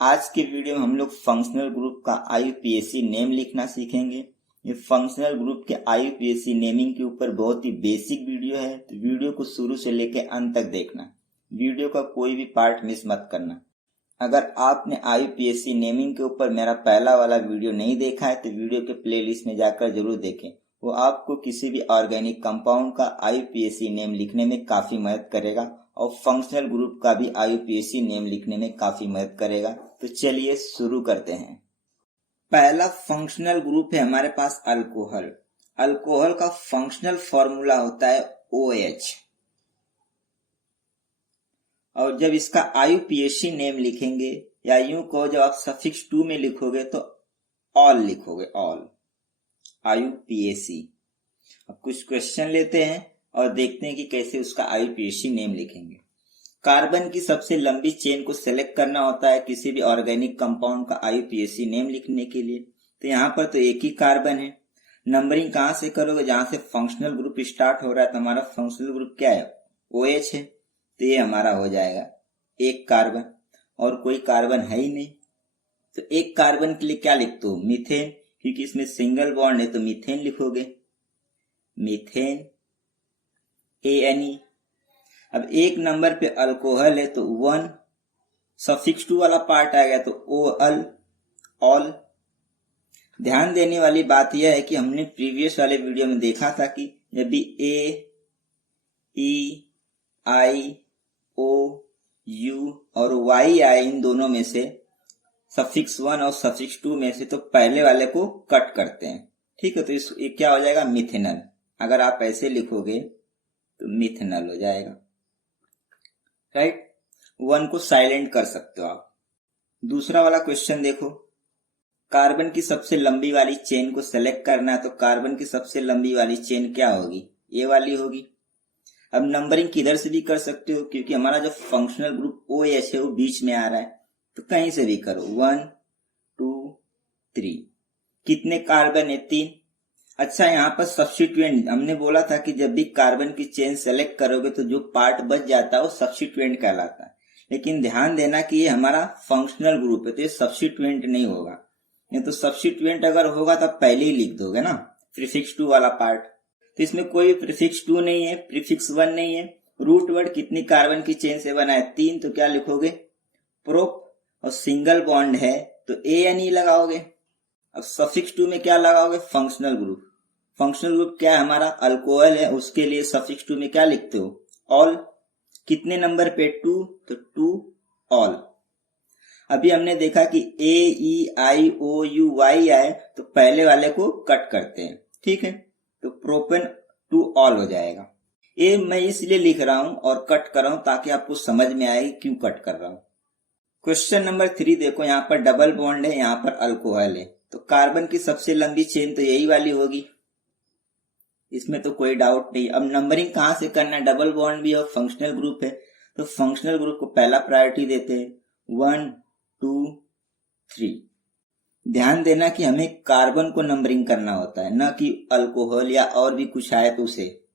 आज के वीडियो में हम लोग फंक्शनल ग्रुप का IUPAC नेम लिखना सीखेंगे। ये फंक्शनल ग्रुप के IUPAC नेमिंग के ऊपर बहुत ही बेसिक वीडियो है, तो वीडियो को शुरू से लेकर अंत तक देखना। वीडियो का कोई भी पार्ट मिस मत करना। अगर आपने IUPAC नेमिंग के ऊपर मेरा पहला वाला वीडियो नहीं देखा है तो वीडियो के प्लेलिस्ट में जाकर जरूर देखें। वो आपको किसी भी ऑर्गेनिक कंपाउंड का IUPAC नेम लिखने में काफी मदद करेगा और फंक्शनल ग्रुप का भी IUPAC नेम लिखने में काफी मदद करेगा। तो चलिए शुरू करते हैं। पहला फंक्शनल ग्रुप है हमारे पास अल्कोहल। अल्कोहल का फंक्शनल फॉर्मूला होता है OH और जब इसका IUPAC नेम लिखेंगे या यूं कहो जब आप सफिक्स 2 में लिखोगे तो ऑल लिखोगे, ऑल IUPAC। अब कुछ क्वेश्चन लेते हैं और देखते हैं कि कैसे उसका IUPAC नेम लिखेंगे। कार्बन की सबसे लंबी चेन को सेलेक्ट करना होता है किसी भी ऑर्गेनिक कंपाउंड का IUPAC नेम लिखने के लिए। तो यहाँ पर तो एक ही कार्बन है। नंबरिंग कहाँ से करोगे? जहां से फंक्शनल ग्रुप स्टार्ट हो रहा है। तो हमारा फंक्शनल ग्रुप क्या है? OH है, तो ये हमारा हो जाएगा एक कार्बन और कोई कार्बन है ही नहीं। तो एक कार्बन के लिए क्या लिखते हो? मीथेन, क्योंकि इसमें सिंगल बॉन्ड है तो मीथेन लिखोगे, मीथेन ANE। अब एक नंबर पे अल्कोहल है तो 1 सफिक्स 2 वाला पार्ट आ गया तो OL, ऑल। ध्यान देने वाली बात यह है कि हमने प्रीवियस वाले वीडियो में देखा था कि जब भी A, E, I, O, U और Y आए इन दोनों में से, सफिक्स 1 और सफिक्स 2 में से, तो पहले वाले को कट करते हैं। ठीक है, तो ये क्या हो जाएगा? मिथेनल। अगर आप ऐसे लिखोगे तो मिथेनल हो जाएगा, राइट। 1 को साइलेंट कर सकते हो आप। दूसरा वाला क्वेश्चन देखो। कार्बन की सबसे लंबी वाली चेन को सेलेक्ट करना है तो कार्बन की सबसे लंबी वाली चेन क्या होगी? ये वाली होगी। अब नंबरिंग किधर से भी कर सकते हो, क्योंकि हमारा जो फंक्शनल ग्रुप OH है वो बीच में आ रहा है, तो कहीं से भी करो। 1 2 3। कितने कार्बन है? 3। अच्छा, यहाँ पर सब्स्टिट्यूएंट हमने बोला था कि जब भी कार्बन की चेन सेलेक्ट करोगे तो जो पार्ट बच जाता है वो सब्स्टिट्यूएंट कहलाता है। लेकिन ध्यान देना कि ये हमारा फंक्शनल ग्रुप है तो ये सब्स्टिट्यूएंट नहीं होगा। नहीं तो सब्स्टिट्यूएंट अगर होगा तो पहले ही लिख दोगे ना, प्रीफिक्स 2 वाला पार्ट। तो इसमें कोई प्रीफिक्स 2 नहीं है, प्रीफिक्स 1 नहीं है। रूट वर्ड कितनी कार्बन की चेन से बना है? 3, तो क्या लिखोगे? प्रोप। और सिंगल बॉन्ड है तो ANE लगाओगे। अब सफिक्स 2 में क्या लगाओगे? Functional group. फंक्शनल ग्रुप क्या है हमारा? अल्कोहल है, उसके लिए सफिक्स 2 में क्या लिखते हो? ऑल। कितने नंबर पे? 2, तो 2 ऑल। अभी हमने देखा कि AEIOUY आए तो पहले वाले को कट करते हैं, ठीक है, तो प्रोपेन 2 ऑल हो जाएगा। ये मैं इसलिए लिख रहा हूं और कट कर रहा हूं ताकि आपको समझ में आए क्यों कट कर रहा हूं। क्वेश्चन नंबर 3 देखो। यहाँ पर डबल बॉन्ड है, यहाँ पर अल्कोहल है, तो कार्बन की सबसे लंबी चेन तो यही वाली होगी, इसमें तो कोई डाउट नहीं। अब नंबरिंग कहां से करना है? डबल बॉन्ड भी और फंक्शनल ग्रुप है तो फंक्शनल ग्रुप को पहला प्रायोरिटी देते हैं। 1 2 3। ध्यान देना कि हमें कार्बन को नंबरिंग करना होता है, न कि अल्कोहल या और भी कुछ आए तो उसे।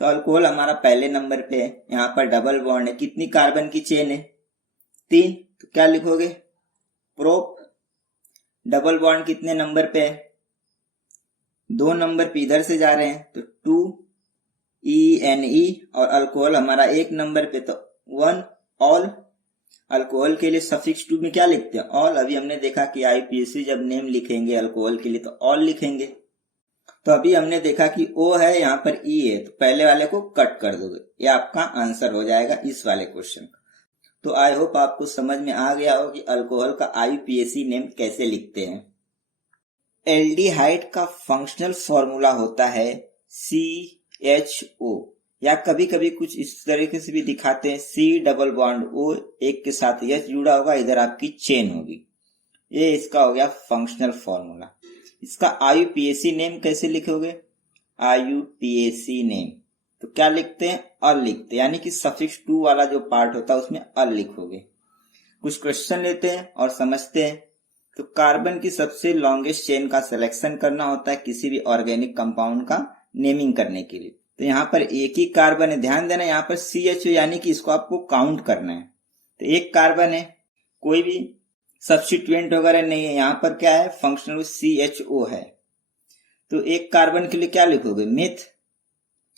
तो अल्कोहल हमारा पहले नंबर पे है, यहाँ पर डबल बॉन्ड है। कितनी कार्बन की चेन है? 3, तो क्या लिखोगे? प्रोप। डबल बॉन्ड कितने नंबर पे है? 2 नंबर पे इधर से जा रहे हैं तो 2 ENE। और अल्कोहल हमारा 1 नंबर पे तो 1 ऑल। अल्कोहल के लिए सफिक्स 2 में क्या लिखते हैं? ऑल। अभी हमने देखा कि IUPAC जब नेम लिखेंगे अल्कोहल के लिए तो ऑल लिखेंगे। तो अभी हमने देखा कि O है, यहाँ पर E है, तो पहले वाले को कट कर दोगे। ये आपका आंसर हो जाएगा इस वाले क्वेश्चन का। तो आई होप आपको समझ में आ गया हो कि अल्कोहल का IUPAC नेम कैसे लिखते हैं। एल्डिहाइड का फंक्शनल फॉर्मूला होता है CHO, या कभी कभी कुछ इस तरीके से भी दिखाते हैं C डबल बॉन्ड O, एक के साथ H जुड़ा होगा, इधर आपकी चेन होगी। ये इसका हो गया फंक्शनल फॉर्मूला। इसका IUPAC नेम कैसे लिखोगे? IUPAC नेम तो क्या लिखते हैं? अल लिखते हैं, यानी कि सफिक्स 2 वाला जो पार्ट होता है उसमें अल लिखोगे। कुछ क्वेश्चन लेते हैं और समझते हैं। तो कार्बन की सबसे लॉन्गेस्ट चेन का सिलेक्शन करना होता है किसी भी ऑर्गेनिक कंपाउंड का नेमिंग करने के लिए। तो यहाँ पर एक ही कार्बन है, ध्यान देना यहाँ पर CHO, यानी कि इसको आपको काउंट करना है। तो एक कार्बन है, कोई भी सब्स्टिट्यूएंट वगैरह नहीं है, यहाँ पर क्या है, फंक्शनल CHO है। तो एक कार्बन के लिए क्या लिखोगे, मिथ,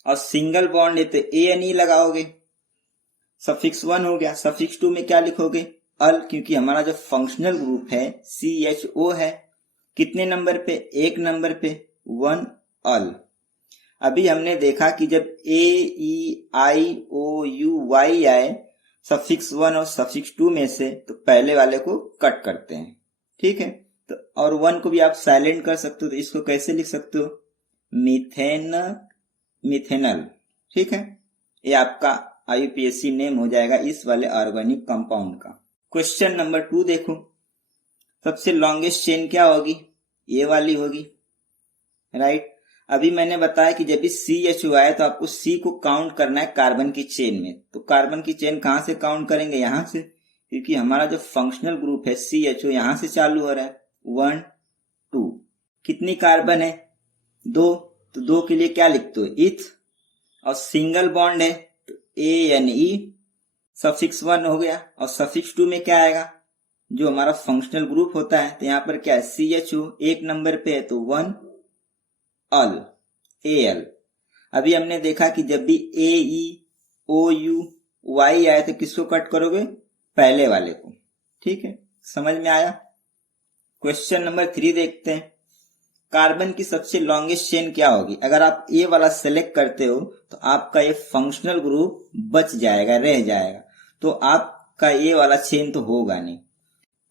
और सिंगल बॉन्ड है तो ANE लगाओगे, सफिक्स 1 हो गया। सफिक्स 2 में क्या लिखोगे, अल, क्योंकि हमारा जो फंक्शनल ग्रुप है CHO है, कितने नंबर पे, 1 नंबर पे, 1 अल। अभी हमने देखा कि जब AEIOUY आए सफिक्स 1 और सफिक्स 2 में से, तो पहले वाले को कट करते हैं, ठीक है। तो और 1 को भी आप साइलेंट कर सकते हो, तो इसको कैसे लिख सकते हो, मिथेनल, ठीक है। ये आपका IUPAC नेम हो जाएगा इस वाले ऑर्गेनिक कंपाउंड का। क्वेश्चन नंबर 2 देखो, सबसे लॉन्गेस्ट चेन क्या होगी, ये वाली होगी, राइट। अभी मैंने बताया कि जब भी CHO आए तो आपको C को काउंट करना है कार्बन की चेन में। तो कार्बन की चेन कहां से काउंट करेंगे, यहां से, क्योंकि हमारा जो फंक्शनल ग्रुप है CHO यहां से चालू हो रहा है, 1 2। कितनी कार्बन है, 2, तो 2 के लिए क्या लिखते हो, इथ, और सिंगल बॉन्ड है तो ANE, सफिक्स 1 हो गया। और सफिक्स 2 में क्या आएगा, जो हमारा फंक्शनल ग्रुप होता है, तो यहाँ पर क्या है, CHO 1 नंबर पे है तो 1 अल, AL। अभी हमने देखा कि जब भी AEOUY आए तो किसको कट करोगे, पहले वाले को, ठीक है, समझ में आया। क्वेश्चन नंबर 3 देखते हैं, कार्बन की सबसे लॉन्गेस्ट चेन क्या होगी। अगर आप ए वाला सेलेक्ट करते हो तो आपका ये फंक्शनल ग्रुप बच जाएगा, रह जाएगा, तो आपका ये वाला चेन तो होगा नहीं।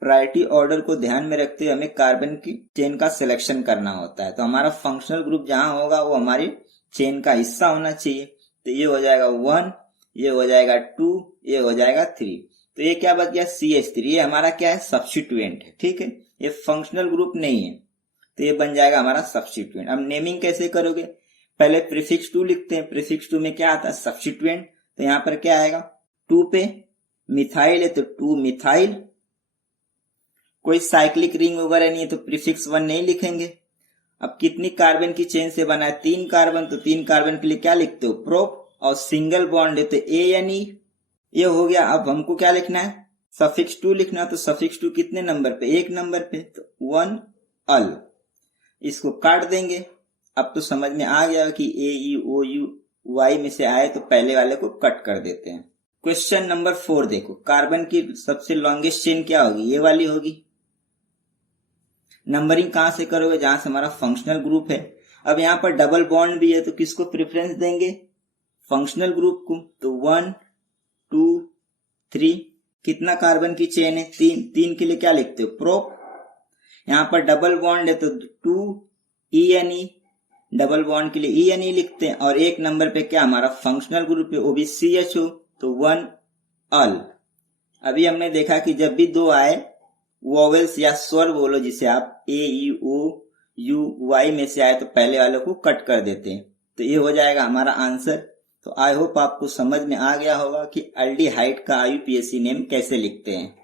प्रायोरिटी ऑर्डर को ध्यान में रखते हुए हमें कार्बन की चेन का सिलेक्शन करना होता है। तो हमारा फंक्शनल ग्रुप जहां होगा वो हमारी चेन का हिस्सा होना चाहिए। तो ये हो जाएगा 1, ये हो जाएगा 2, ये हो जाएगा 3। तो ये क्या बच गया, CH3, ये हमारा क्या है, सब्स्टिट्यूएंट है, ठीक है, ये फंक्शनल ग्रुप नहीं है, तो ये बन जाएगा हमारा सब्स्टिट्यूएंट। अब नेमिंग कैसे करोगे, पहले प्रीफिक्स 2 लिखते हैं। प्रीफिक्स 2 में क्या आता है, सब्स्टिट्यूएंट, तो यहाँ पर क्या आएगा, 2 पे मिथाइल है तो 2 मिथाइल। कोई साइक्लिक रिंग वगैरह नहीं है तो प्रीफिक्स 1 नहीं लिखेंगे। अब कितनी कार्बन की चेन से बना है, 3 कार्बन, तो 3 कार्बन के लिए क्या लिखते हो, प्रोप, और सिंगल बॉन्ड है तो ANE, ये हो गया। अब हमको क्या लिखना है, सफिक्स 2 लिखना, तो सफिक्स 2 कितने नंबर पे, 1 नंबर पे, तो 1 अल। इसको काट देंगे। अब तो समझ में आ गया कि AEOUY में से आए तो पहले वाले को कट कर देते हैं। क्वेश्चन नंबर 4 देखो, कार्बन की सबसे लॉन्गेस्ट चेन क्या होगी, ये वाली होगी। नंबरिंग कहां से करोगे, जहां से हमारा फंक्शनल ग्रुप है। अब यहां पर डबल बॉन्ड भी है तो किसको प्रेफरेंस देंगे, फंक्शनल ग्रुप को। तो 1 2 3, कितना कार्बन की चेन है, 3 के लिए क्या लिखते हो, प्रोप। यहां पर डबल बॉन्ड है तो 2 ENE, डबल बॉन्ड के लिए ENE लिखते हैं। और 1 नंबर पे क्या हमारा फंक्शनल ग्रुप है, वो भी CHO, तो 1 अल। अभी हमने देखा कि जब भी 2 आए, वोवेल्स या स्वर बोलो जिसे आप, AEOUY में से आए तो पहले वाले को कट कर देते हैं। तो ये हो जाएगा हमारा आंसर। तो आई होप आपको समझ में आ गया होगा कि एल्डिहाइड का IUPAC नेम कैसे लिखते हैं।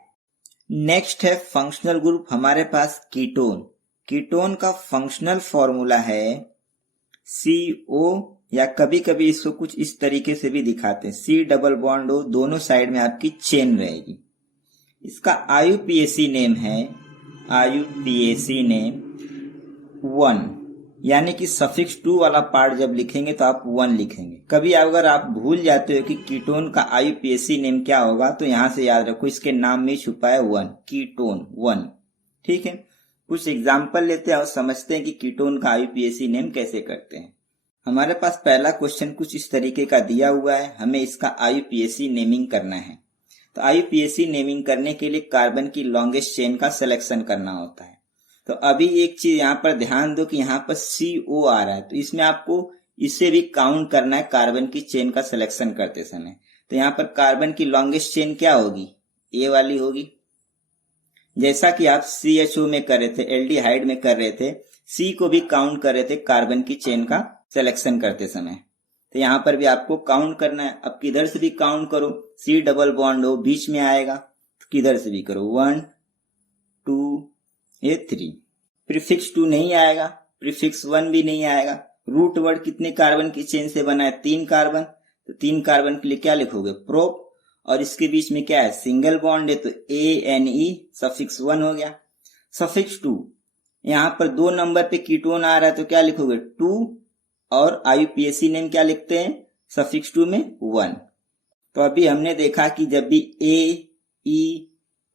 नेक्स्ट है फंक्शनल ग्रुप, हमारे पास कीटोन। कीटोन का फंक्शनल फॉर्मूला है CO, या कभी कभी इसको कुछ इस तरीके से भी दिखाते हैं, C डबल बॉन्ड O, दोनों साइड में आपकी चेन रहेगी। इसका IUPAC नेम है, IUPAC नेम 1, यानी कि सफिक्स 2 वाला पार्ट जब लिखेंगे तो आप 1 लिखेंगे। कभी अगर आप भूल जाते हो कि कीटोन का IUPAC नेम क्या होगा, तो यहां से याद रखो, इसके नाम में छुपा है 1, कीटोन 1, ठीक है। कुछ एग्जाम्पल लेते हैं और समझते हैं कि कीटोन का IUPAC नेम कैसे करते हैं। हमारे पास पहला क्वेश्चन कुछ इस तरीके का दिया हुआ है, हमें इसका IUPAC नेमिंग करना है। तो IUPAC नेमिंग करने के लिए कार्बन की लॉन्गेस्ट चेन का सिलेक्शन करना होता है। तो अभी एक चीज यहाँ पर ध्यान दो कि यहाँ पर CO आ रहा है, तो इसमें आपको इसे भी काउंट करना है कार्बन की चेन का सिलेक्शन करते समय। तो यहाँ पर कार्बन की लॉन्गेस्ट चेन क्या होगी, ये वाली होगी। जैसा कि आप CHO में कर रहे थे, एल्डिहाइड में कर रहे थे, C को भी काउंट कर रहे थे कार्बन की चेन का सिलेक्शन करते समय। तो यहाँ पर भी आपको काउंट करना है। अब किधर से भी काउंट करो, C डबल बॉन्ड O बीच में आएगा, तो किधर से भी करो, 1 2 ये 3। प्रीफिक्स 2 नहीं आएगा, प्रीफिक्स 1 भी नहीं आएगा। रूट वर्ड कितने कार्बन की चेन से बना है, 3 कार्बन, तो 3 कार्बन के लिए क्या लिखोगे, प्रोप, और इसके बीच में क्या है, सिंगल बॉन्ड है, तो ANE सफिक्स 1 हो गया। सफिक्स 2, यहाँ पर 2 नंबर पे कीटोन आ रहा है तो क्या लिखोगे 2, और IUPAC नेम क्या लिखते हैं सफिक्स 2 में 1। तो अभी हमने देखा कि जब भी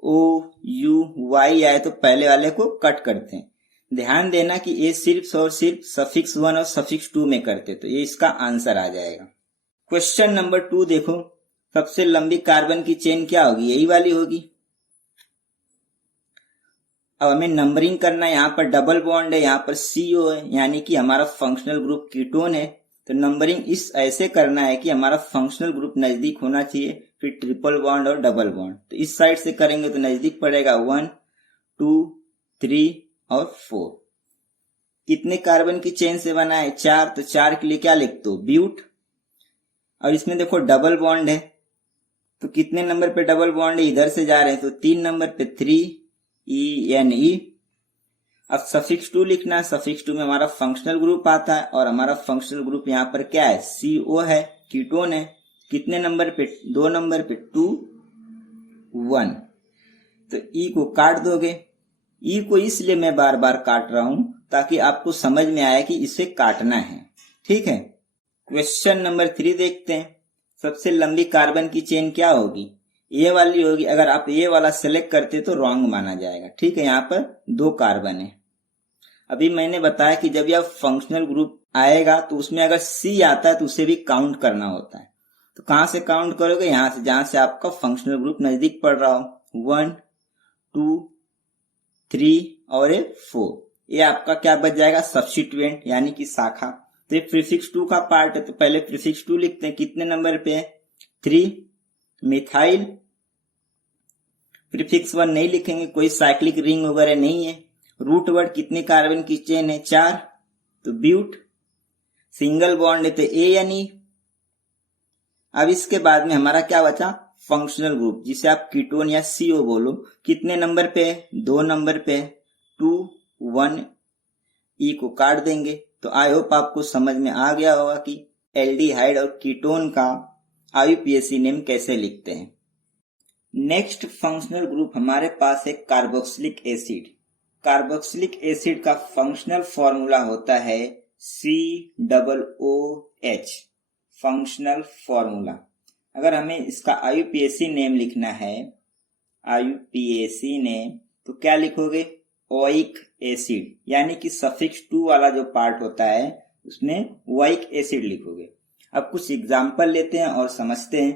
AEOUY आए तो पहले वाले को कट करते हैं। ध्यान देना कि ये सिर्फ और सिर्फ सफिक्स 1 और सफिक्स 2 में करते, तो ये इसका आंसर आ जाएगा। क्वेश्चन नंबर 2 देखो, सबसे लंबी कार्बन की चेन क्या होगी, यही वाली होगी। अब हमें नंबरिंग करना है, यहाँ पर डबल बॉन्ड है, यहाँ पर CO है, यानी कि हमारा फंक्शनल ग्रुप कीटोन है। तो नंबरिंग इस ऐसे करना है कि हमारा फंक्शनल ग्रुप नजदीक होना चाहिए, फिर ट्रिपल बॉन्ड और डबल बॉन्ड। तो इस साइड से करेंगे तो नजदीक पड़ेगा 1 2 3 और 4। कितने कार्बन की चेन से बना है 4, तो 4 के लिए क्या लिखते हो ब्यूट। और इसमें देखो डबल बॉन्ड है, तो कितने नंबर पे डबल बॉन्ड है, इधर से जा रहे हैं तो 3 नंबर पे 3ENE। अब सफिक्स 2 लिखना है, सफिक्स 2 में हमारा फंक्शनल ग्रुप आता है, और हमारा फंक्शनल ग्रुप यहाँ पर क्या है CO है, कीटोन है। कितने नंबर पे 2 नंबर पे 2 1। तो E को काट दोगे। E को इसलिए मैं बार बार काट रहा हूं ताकि आपको समझ में आए कि इसे काटना है, ठीक है। क्वेश्चन नंबर 3 देखते हैं, सबसे लंबी कार्बन की चेन क्या होगी, ये वाली होगी। अगर आप ये वाला सेलेक्ट करते तो रॉन्ग माना जाएगा, ठीक है। यहाँ पर 2 कार्बन है। अभी मैंने बताया कि जब यह फंक्शनल ग्रुप आएगा तो उसमें अगर C आता है तो उसे भी काउंट करना होता है। तो कहां से काउंट करोगे, यहां से, जहां से आपका फंक्शनल ग्रुप नजदीक पड़ रहा हो। 1 2 3 और 4, ये आपका क्या बच जाएगा सब्स्टिट्यूएंट, यानी कि शाखा। तो ये प्रीफिक्स 2 का पार्ट है, तो पहले प्रीफिक्स 2 लिखते हैं। कितने नंबर पे है 3 मिथाइल। प्रीफिक्स 1 नहीं लिखेंगे, कोई साइक्लिक रिंग वगैरह नहीं है। रूट वर्ड कितने कार्बन की चेन है 4, तो ब्यूट। सिंगल बॉन्ड है तो ANE। अब इसके बाद में हमारा क्या बचा फंक्शनल ग्रुप, जिसे आप कीटोन या CO बोलो। कितने नंबर पे है 2 नंबर पे 2 1। E को काट देंगे। तो आई होप आपको समझ में आ गया होगा कि एल्डिहाइड और कीटोन का IUPAC नेम कैसे लिखते हैं। नेक्स्ट फंक्शनल ग्रुप हमारे पास है कार्बोक्सिलिक एसिड। कार्बोक्सिलिक एसिड का फंक्शनल फॉर्मूला होता है COOH, फंक्शनल फॉर्मूला। अगर हमें इसका IUPAC नेम लिखना है, IUPAC नेम, तो क्या लिखोगे ओइक एसिड, यानी कि सफिक्स 2 वाला जो पार्ट होता है उसमें ओइक एसिड लिखोगे। अब कुछ एग्जाम्पल लेते हैं और समझते हैं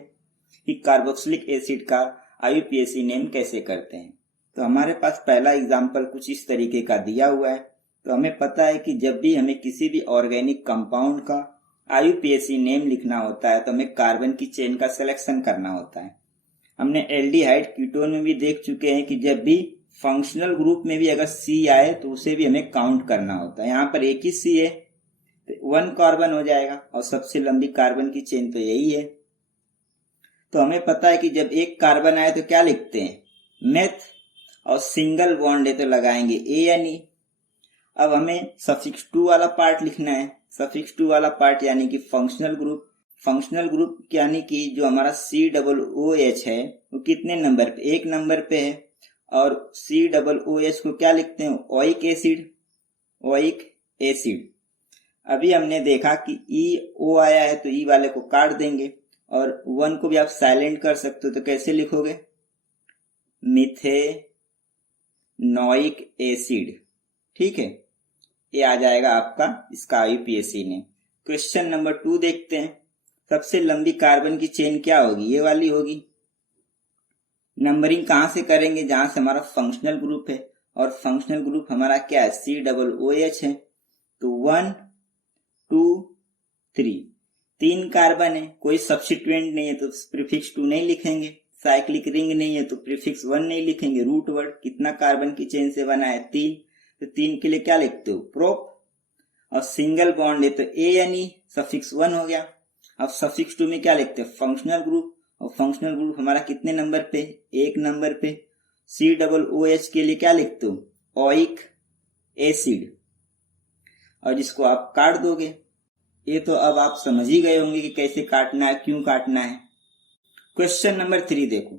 कि कार्बोक्सिलिक एसिड का IUPAC नेम कैसे करते हैं। तो हमारे पास पहला एग्जाम्पल कुछ इस तरीके का दिया हुआ है। तो हमें पता है कि जब भी हमें किसी भी ऑर्गेनिक कंपाउंड का IUPAC नेम लिखना होता है तो हमें कार्बन की चेन का सिलेक्शन करना होता है। हमने एल्डिहाइड कीटोन में भी देख चुके हैं कि जब भी फंक्शनल ग्रुप में भी अगर C आए तो उसे भी हमें काउंट करना होता है। यहाँ पर एक ही C है तो 1 कार्बन हो जाएगा, और सबसे लंबी कार्बन की चेन तो यही है। तो हमें पता है कि जब एक कार्बन आए तो क्या लिखते हैं मेथ, और सिंगल बॉन्ड है तो लगाएंगे ANE। अब हमें सफिक्स 2 वाला पार्ट लिखना है। सफिक्स 2 वाला पार्ट यानी कि फंक्शनल ग्रुप। फंक्शनल ग्रुप यानी कि जो हमारा COOH है वो कितने नंबर पे 1 नंबर पे है, और COOH को क्या लिखते हैं ओइक एसिड, ओइक एसिड। अभी हमने देखा कि EO आया है तो E वाले को काट देंगे, और 1 को भी आप साइलेंट कर सकते हो। तो कैसे लिखोगे मिथेनोइक एसिड, ठीक है। ये आ जाएगा आपका इसका IUPAC नेम। क्वेश्चन नंबर 2 देखते हैं, सबसे लंबी कार्बन की चेन क्या होगी, ये वाली होगी। नंबरिंग कहां से करेंगे, जहां से हमारा फंक्शनल ग्रुप है, और फंक्शनल ग्रुप हमारा क्या है COOH है। तो 1 2 3, 3 कार्बन है, कोई सब्स्टिट्यूएंट नहीं है तो प्रीफिक्स 2 नहीं लिखेंगे। साइक्लिक रिंग नहीं है तो प्रीफिक्स 1 नहीं लिखेंगे। रूट वर्ड कितना कार्बन की चेन से बना है 3, तो 3 के लिए क्या लिखते हो प्रोप। और सिंगल बॉन्ड है तो ANE, सफिक्स 1 हो गया। अब सफिक्स 2 में क्या लिखते हैं फंक्शनल ग्रुप, और फंक्शनल ग्रुप हमारा कितने नंबर पे 1 नंबर पे। COOH के लिए क्या लिखते हो ओइक एसिड, और जिसको आप काट दोगे। ये तो अब आप समझ ही गए होंगे कि कैसे काटना है, क्यों काटना है। क्वेश्चन नंबर 3 देखो,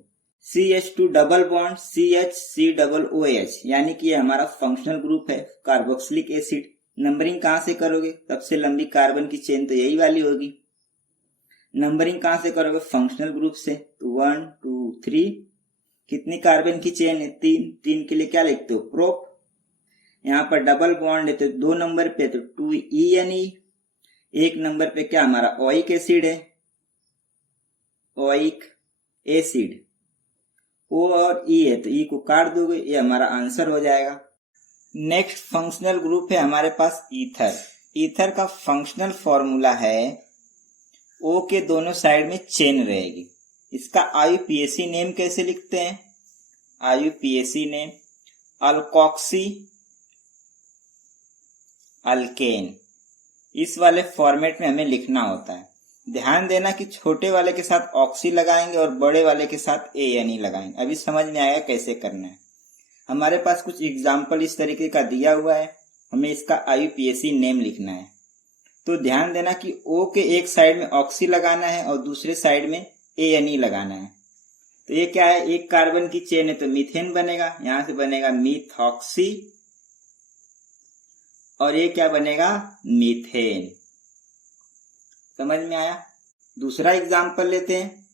CH2 डबल बॉन्ड CH3OH, यानी कि ये हमारा फंक्शनल ग्रुप है कार्बोक्सिलिक एसिड। नंबरिंग कहां से करोगे? सबसे लंबी कार्बन की चेन तो यही वाली होगी। नंबरिंग कहां से करोगे? फंक्शनल ग्रुप से। तो 1 2 3। कितनी कार्बन की चेन है? 3। 3 के लिए क्या लिखते हो? प्रोप। यहाँ पर डबल बॉन्ड है तो 2 नंबर पे तो 2ENE। 1 नंबर पे क्या हमारा ओइक एसिड है, ओइक एसिड। O और E है तो E को काट दोगे, ये हमारा आंसर हो जाएगा। नेक्स्ट फंक्शनल ग्रुप है हमारे पास ईथर। ईथर का फंक्शनल फॉर्मूला है O के दोनों साइड में चेन रहेगी। इसका IUPAC नेम कैसे लिखते हैं? IUPAC नेम अल्कोक्सी अल्केन, इस वाले फॉर्मेट में हमें लिखना होता है। ध्यान देना कि छोटे वाले के साथ ऑक्सी लगाएंगे और बड़े वाले के साथ ANE लगाएंगे। अभी समझ में आएगा कैसे करना है। हमारे पास कुछ एग्जाम्पल इस तरीके का दिया हुआ है, हमें इसका IUPAC नेम लिखना है। तो ध्यान देना कि O के एक साइड में ऑक्सी लगाना है और दूसरे साइड में ANE लगाना है। तो ये क्या है? एक कार्बन की चेन है तो मीथेन बनेगा, यहां से बनेगा मिथॉक्सी, और ये क्या बनेगा? मीथेन। समझ में आया? दूसरा एग्जाम्पल लेते हैं।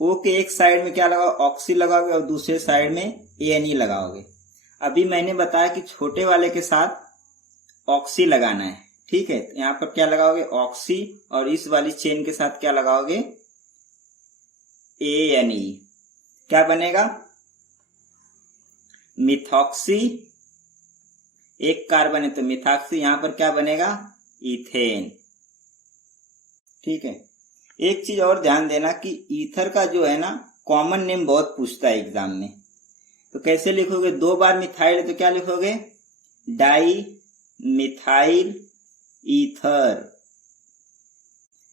O के एक साइड में क्या लगाओ? ऑक्सी लगाओगे और दूसरे साइड में ANE लगाओगे। अभी मैंने बताया कि छोटे वाले के साथ ऑक्सी लगाना है, ठीक है? यहां पर क्या लगाओगे? ऑक्सी, और इस वाली चेन के साथ क्या लगाओगे? ANE। क्या बनेगा? मिथॉक्सी। एक कार्बन है तो मिथॉक्सी, यहां पर क्या बनेगा? इथेन। ठीक है। एक चीज और ध्यान देना कि ईथर का जो है ना कॉमन नेम बहुत पूछता है एग्जाम में। तो कैसे लिखोगे? 2 बार मिथाइल है तो क्या लिखोगे? Di methyl ether.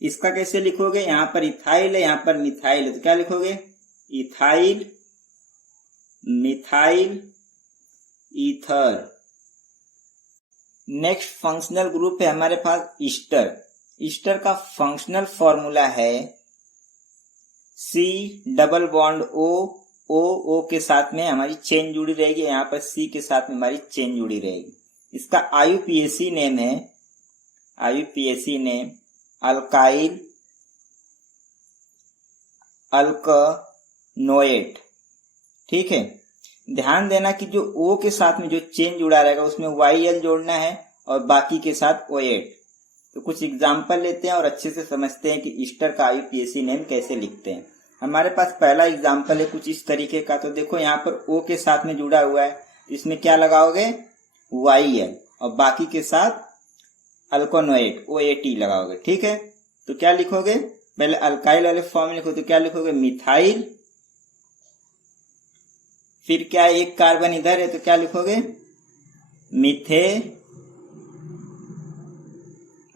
इसका कैसे लिखोगे? यहां पर इथाइल है, यहां पर मिथाइल है तो क्या लिखोगे? Ethyl methyl ether. Next functional group है हमारे पास ईस्टर। ईस्टर का फंक्शनल फॉर्मूला है C डबल बॉन्ड O के साथ में हमारी चेन जुड़ी रहेगी, यहाँ पर C के साथ में हमारी चेन जुड़ी रहेगी। इसका IUPAC नेम है, IUPAC नेम अल्काइल अल्कनोएट। ठीक है। ध्यान देना कि जो O के साथ में जो चेन जुड़ा रहेगा उसमें YL जोड़ना है और बाकी के साथ OH। तो कुछ एग्जाम्पल लेते हैं और अच्छे से समझते हैं कि ईस्टर का IUPAC नेम कैसे लिखते हैं। हमारे पास पहला एग्जाम्पल है कुछ इस तरीके का। तो देखो यहाँ पर O के साथ में जुड़ा हुआ है, इसमें क्या लगाओगे? YL, और बाकी के साथ अल्कोनोएट OAT लगाओगे। ठीक है। तो क्या लिखोगे? पहले अल्काइल वाले फॉर्म में लिखो तो क्या लिखोगे? मिथाइल, फिर क्या एक कार्बन इधर है तो क्या लिखोगे?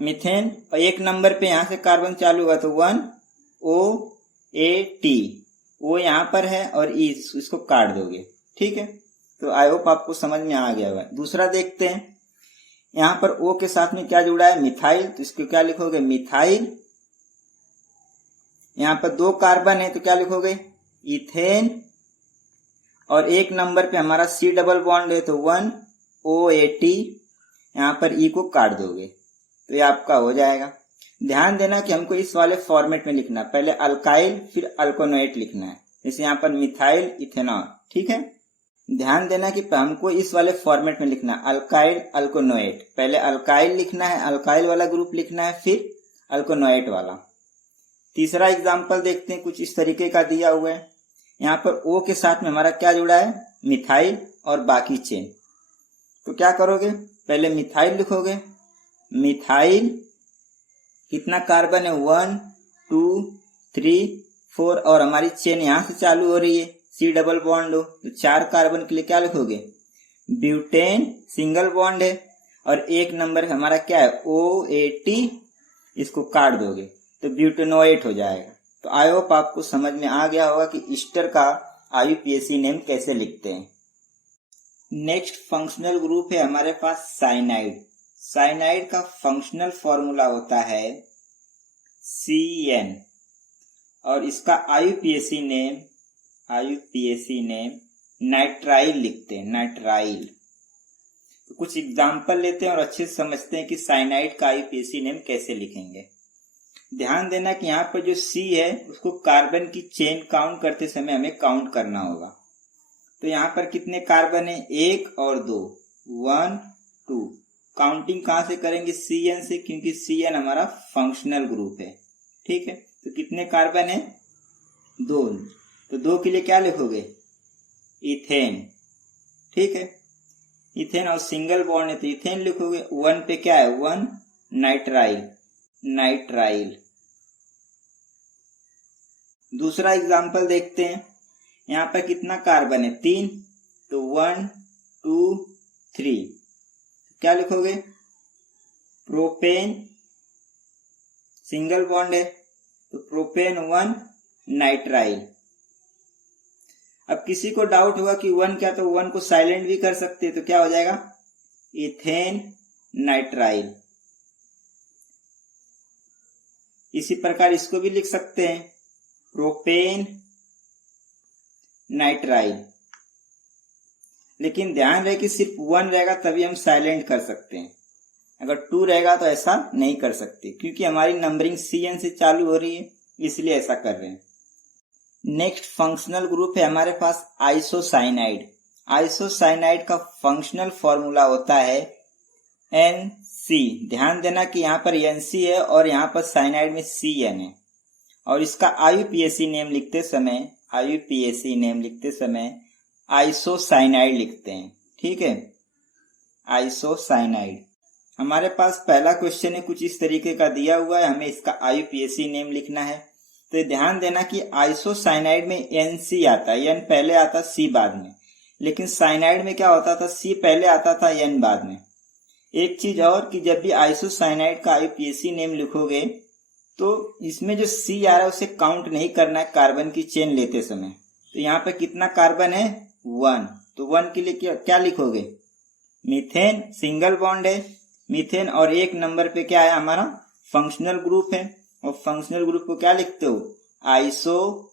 मीथेन, और एक नंबर पे यहां से कार्बन चालू हुआ तो 1OAT। वो यहां पर है और इसको काट दोगे। ठीक है। तो आई होप आपको समझ में आ गया होगा। दूसरा देखते हैं। यहां पर O के साथ में क्या जुड़ा है? मिथाइल, तो इसको क्या लिखोगे? मिथाइल। यहां पर 2 कार्बन है तो क्या लिखोगे? इथेन, और एक नंबर पे हमारा C डबल बॉन्ड है तो 1OAT। यहां पर E को काट दोगे तो ये आपका हो जाएगा। ध्यान देना कि हमको इस वाले फॉर्मेट में लिखना है, पहले अल्काइल फिर अल्कोनोएट लिखना है, जैसे यहाँ पर मिथाइल इथेनॉल। ठीक है। ध्यान देना कि हमको इस वाले फॉर्मेट में लिखना है अल्काइल अल्कोनोएट। पहले अल्काइल लिखना है, अल्काइल वाला ग्रुप लिखना है, फिर अल्कोनोएट वाला। तीसरा एग्जाम्पल देखते हैं, कुछ इस तरीके का दिया हुआ है। यहाँ पर O के साथ में हमारा क्या जुड़ा है? मिथाइल और बाकी चेन। तो क्या करोगे? पहले मिथाइल लिखोगे। मिथाइल, कितना कार्बन है? 1 2 3 4, और हमारी चेन यहां से चालू हो रही है, C डबल बॉन्ड हो तो 4 कार्बन के लिए क्या लिखोगे? ब्यूटेन, सिंगल बॉन्ड है, और एक नंबर हमारा क्या है? OAT। इसको काट दोगे तो ब्यूटेनोएट हो जाएगा। तो आई होप आपको समझ में आ गया होगा कि ईस्टर का IUPAC नेम कैसे लिखते हैं। नेक्स्ट फंक्शनल ग्रुप है हमारे पास साइनाइड। साइनाइड का फंक्शनल फॉर्मूला होता है CN। और इसका आईयूपीएसी नेम नाइट्राइल लिखते हैं, नाइट्राइल। तो कुछ एग्जाम्पल लेते हैं और अच्छे से समझते हैं कि साइनाइड का आईयूपीएसी नेम कैसे लिखेंगे। ध्यान देना कि यहाँ पर जो सी है उसको कार्बन की चेन काउंट करते समय हमें काउंट करना होगा। तो यहाँ पर कितने कार्बन है, 1 और 2, 1 2। काउंटिंग कहाँ से करेंगे, CN से, क्योंकि CN हमारा फंक्शनल ग्रुप है। ठीक है, तो कितने कार्बन है, 2। तो 2 के लिए क्या लिखोगे, इथेन। ठीक है, इथेन और सिंगल बॉन्ड है तो इथेन लिखोगे। 1 पे क्या है, 1 नाइट्राइल, नाइट्राइल। दूसरा एग्जांपल देखते हैं। यहाँ पर कितना कार्बन है, 3, तो 1 2 3। क्या लिखोगे, प्रोपेन, सिंगल बॉन्ड है तो प्रोपेन 1 नाइट्राइल। अब किसी को डाउट होगा कि 1 क्या, तो 1 को साइलेंट भी कर सकते हैं, तो क्या हो जाएगा, इथेन नाइट्राइल। इसी प्रकार इसको भी लिख सकते हैं, प्रोपेन नाइट्राइल। लेकिन ध्यान रहे कि सिर्फ 1 रहेगा तभी हम साइलेंट कर सकते हैं, अगर 2 रहेगा तो ऐसा नहीं कर सकते, क्योंकि हमारी नंबरिंग CN से चालू हो रही है, इसलिए ऐसा कर रहे हैं। नेक्स्ट फंक्शनल ग्रुप है हमारे पास आइसोसाइनाइड। आइसोसाइनाइड का फंक्शनल फॉर्मूला होता है NC। ध्यान देना कि यहाँ पर NC है और यहाँ पर साइनाइड में CN है। और इसका आईयूपीएसी नेम लिखते समय आइसोसाइनाइड लिखते हैं। ठीक है, आइसोसाइनाइड। हमारे पास पहला क्वेश्चन है, कुछ इस तरीके का दिया हुआ है, हमें इसका आईयूपीएसी नेम लिखना है। तो ध्यान देना कि आइसोसाइनाइड में NC आता है, N पहले आता, C बाद में। लेकिन साइनाइड में क्या होता था, C पहले आता था, N बाद में। एक चीज और कि जब भी आइसोसाइनाइड का आईयूपीएसी नेम लिखोगे तो इसमें जो C आ रहा है उसे काउंट नहीं करना है कार्बन की चेन लेते समय। तो यहाँ पे कितना कार्बन है, 1। तो 1 के लिए क्या लिखोगे, मीथेन, सिंगल बॉन्ड है मीथेन, और 1 नंबर पे क्या है, हमारा फंक्शनल ग्रुप है। और फंक्शनल ग्रुप को क्या लिखते हो, आइसोसाइनाइड।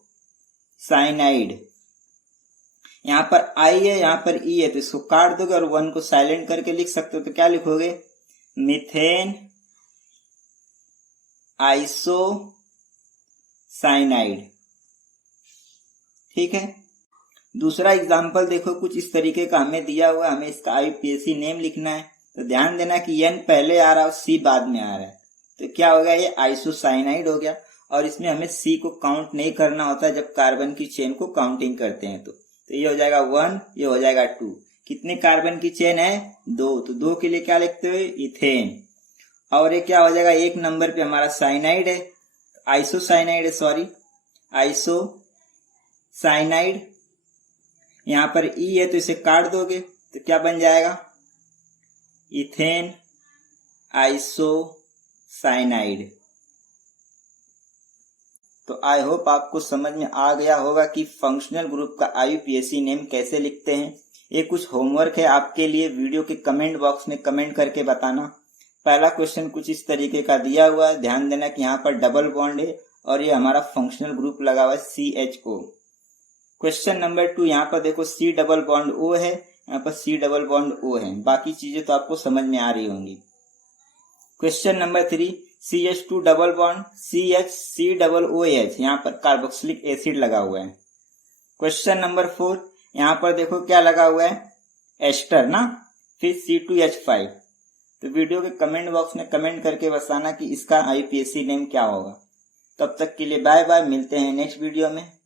यहाँ पर I है, यहाँ पर E है, तो इसको काट दोगे और 1 को साइलेंट करके लिख सकते हो। तो क्या लिखोगे, मीथेन आइसोसाइनाइड। ठीक है, दूसरा एग्जांपल देखो, कुछ इस तरीके का हमें दिया हुआ है, हमें इसका आईयूपीएसी नेम लिखना है। तो ध्यान देना कि N पहले आ रहा है और C बाद में आ रहा है, तो क्या हो गया, ये आइसोसाइनाइड हो गया। और इसमें हमें C को काउंट नहीं करना होता है जब कार्बन की चेन को काउंटिंग करते हैं। तो ये हो जाएगा 1, ये हो जाएगा 2। कितने कार्बन की चेन है, 2। तो 2 के लिए क्या लिखते हुए, इथेन। और ये क्या हो जाएगा, 1 नंबर पे हमारा साइनाइड है, आइसोसाइनाइड है, सॉरी, आइसोसाइनाइड। यहाँ पर E है तो इसे काट दोगे तो क्या बन जाएगा, इथेन आइसोसाइनाइड। तो आई होप आपको समझ में आ गया होगा कि फंक्शनल ग्रुप का आईयूपीएसी नेम कैसे लिखते हैं। ये कुछ होमवर्क है आपके लिए, वीडियो के कमेंट बॉक्स में कमेंट करके बताना। पहला क्वेश्चन कुछ इस तरीके का दिया हुआ है, ध्यान देना कि यहाँ पर डबल बॉन्ड है और ये हमारा फंक्शनल ग्रुप लगा हुआ है CHO। क्वेश्चन नंबर 2, यहाँ पर देखो C डबल बॉन्ड O है, यहाँ पर C डबल बॉन्ड O है, बाकी चीजें तो आपको समझ में आ रही होंगी। Question number 3, CH2 double bond CH C double OH, यहाँ पर कार्बोक्सिलिक एसिड लगा हुआ है। क्वेश्चन नंबर 4, यहाँ पर देखो क्या लगा हुआ है, एस्टर ना, फिर C2H5। तो वीडियो के कमेंट बॉक्स में कमेंट करके बताना कि इसका आईयूपीएसी नेम क्या होगा। तब तक के लिए बाय बाय, मिलते हैं नेक्स्ट वीडियो में।